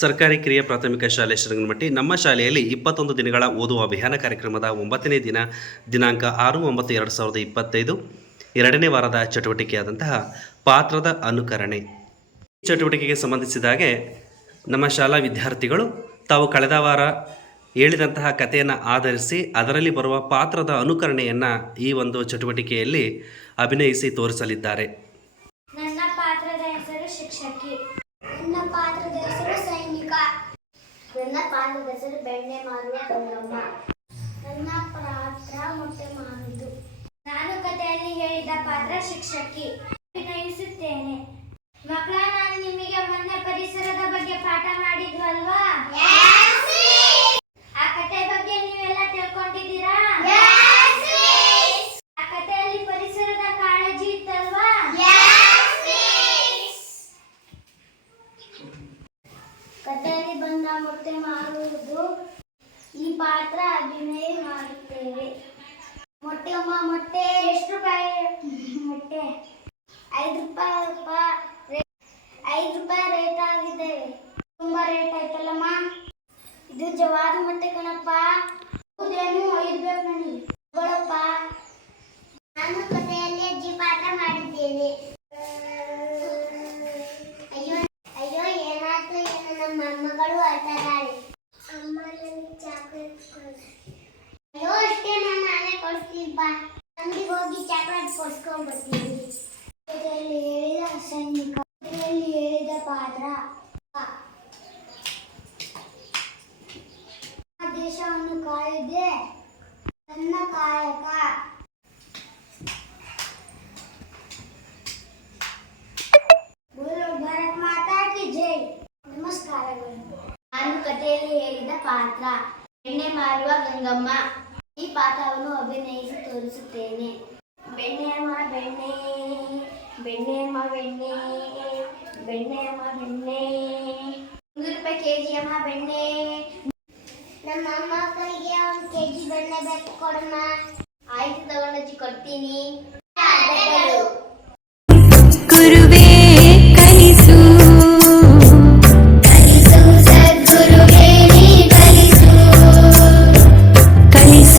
ಸರ್ಕಾರಿ ಕಿರಿಯ ಪ್ರಾಥಮಿಕ ಶಾಲೆ ಶ್ರೀರಂಗಮಟ್ಟಿ ನಮ್ಮ ಶಾಲೆಯಲ್ಲಿ ಇಪ್ಪತ್ತೊಂದು ದಿನಗಳ ಓದುವ ಅಭಿಯಾನ ಕಾರ್ಯಕ್ರಮದ ಒಂಬತ್ತನೇ ದಿನ, ದಿನಾಂಕ ಆರು ಒಂಬತ್ತು ಎರಡು ಸಾವಿರದ ಇಪ್ಪತ್ತೈದು. ಎರಡನೇ ವಾರದ ಚಟುವಟಿಕೆಯಾದಂತಹ ಪಾತ್ರದ ಅನುಕರಣೆ. ಈ ಚಟುವಟಿಕೆಗೆ ಸಂಬಂಧಿಸಿದ ಹಾಗೆ ನಮ್ಮ ಶಾಲಾ ವಿದ್ಯಾರ್ಥಿಗಳು ತಾವು ಕಳೆದ ವಾರ ಹೇಳಿದಂತಹ ಕಥೆಯನ್ನು ಆಧರಿಸಿ ಅದರಲ್ಲಿ ಬರುವ ಪಾತ್ರದ ಅನುಕರಣೆಯನ್ನು ಈ ಒಂದು ಚಟುವಟಿಕೆಯಲ್ಲಿ ಅಭಿನಯಿಸಿ ತೋರಿಸಲಿದ್ದಾರೆ. ನನ್ನ ಪಾತ್ರದ ಹೆಸರು ಶಿಕ್ಷಕಿ. ನನ್ನ ಪಾತ್ರದ ಹೆಸರು ಸೈನಿಕ. ನನ್ನ ಪಾತ್ರದ ಹೆಸರು ಬೆಣ್ಣೆ ಮಾರುವ ಗಂಗಮ್ಮ. ನನ್ನ ಪಾತ್ರ ಮೊಟ್ಟೆ ಮಾರುವುದು ನಾನು ಕಥೆಯಲ್ಲಿ ಹೇಳಿದ ಪಾತ್ರ ಶಿಕ್ಷಕಿ. ಕಥೆಯಲ್ಲಿ ಬಂದ ಮೊಟ್ಟೆ ಮಾರುವುದು ಈ ಪಾತ್ರ ಅಭಿನಯ ಮಾಡುತ್ತೇವೆ. ಮೊಟ್ಟೆ ಮೊಟ್ಟೆ. ಎಷ್ಟು ರೂಪಾಯಿ? ಮೊಟ್ಟೆ. ಅಷ್ಟೇ ನಾನು ನಾನೇ ಕೊಡಿಸ್ತೀನಿ ಬಾ. ಅಂಗಡಿಗೆ ಹೋಗಿ ಚಾಕ್ಲೇಟ್ ಕೊಡ್ಸ್ಕೊಂಡ್ಬರ್ತೀನಿ. ಕಥೆಯಲ್ಲಿ ಹೇಳಿದ ಸೈನಿಕ ಕಥೆಯಲ್ಲಿ ಹೇಳಿದ ಪಾತ್ರ. ದೇಶವನ್ನು ಕಾಯ್ದೆ. ನನ್ನ ನಾನು ಕಥೆಯಲ್ಲಿ ಹೇಳಿದ ಪಾತ್ರ. ಬೆಣ್ಣೆ ಮಾರುವ ಗಂಗಮ್ಮ. ಈ ಪಾತ್ರವನ್ನು ಅಭಿನಯಿಸಿ ತೋರಿಸುತ್ತೇನೆ. ಬೆಣ್ಣೆ ಅಮ್ಮ ಬೆಣ್ಣೆ ಬೆಣ್ಣೆ ಅಮ್ಮ ಬೆಣ್ಣೆ ಬೆಣ್ಣೆಯಮ್ಮ ಬೆಣ್ಣೆ. ನೂರು ರೂಪಾಯಿ ಕೆ ಜಿ ಅಮ್ಮ ಬೆಣ್ಣೆ. ನಮ್ಮ ಅಮ್ಮ ಕೈಗೆ ಒಂದು ಕೆ ಜಿ ಬೆಣ್ಣೆ ಬೇಕು ಕೊಡಮ್ಮ. ಆಯ್ತು ತಗೊಂಡಜ್ಜಿ ಕೊಡ್ತೀನಿ.